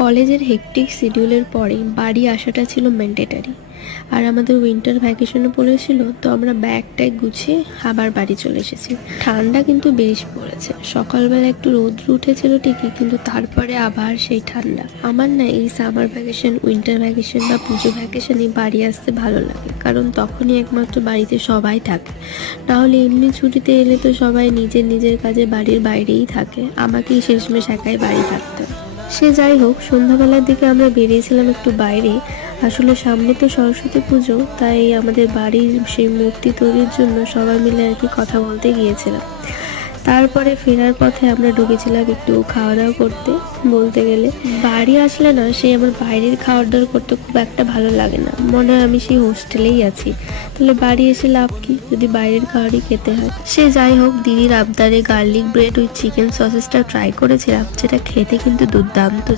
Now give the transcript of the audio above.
কলেজের হেক্টিক শিডিউলের পরে বাড়ি আসাটা ছিল ম্যান্ডেটারি। আর আমাদের উইন্টার ভ্যাকেশনও পড়েছিল, তো আমরা ব্যাগ ট্যাগ গুছিয়ে আবার বাড়ি চলে এসেছি। ঠান্ডা কিন্তু বেশ পড়েছে। সকালবেলা একটু রৌদ্র উঠেছিল ঠিকই, কিন্তু তারপরে আবার সেই ঠান্ডা। আমার না এই সামার ভ্যাকেশন, উইন্টার ভ্যাকেশন বা পুজো ভ্যাকেশনে বাড়ি আসতে ভালো লাগে, কারণ তখনই একমাত্র বাড়িতে সবাই থাকে। নাহলে এমনি ছুটিতে এলে তো সবাই নিজের নিজের কাজে বাড়ির বাইরেই থাকে, আমাকেই শেষমেশ একাই বাড়ি থাকতে হয়। সে যাই হোক, সন্ধ্যাবেলার দিকে আমরা বেরিয়েছিলাম একটু বাইরে। আসলে সামনে তো সরস্বতী পুজো, তাই আমাদের বাড়ির সেই মূর্তি তৈরির জন্য সবাই মিলে আর কি কথা বলতে গিয়েছিলাম। তারপরে ফেরার পথে আমরা ঢুকেছিলাম একটু খাওয়া দাওয়া করতে। বলতে গেলে বাড়ি আসলে না, সেই আমার বাইরের খাওয়ার দাওয়ার করতে খুব একটা ভালো লাগে না, মনে হয় আমি সেই হোস্টেলেই আছি। তাহলে বাড়ি এসে লাভ কি যদি বাইরের খাবারই খেতে হয়। সে যাই হোক, দিদির আবদারে গার্লিক ব্রেড উইথ চিকেন সসেসটা ট্রাই করেছিলাম, যেটা খেতে কিন্তু দুর্দান্ত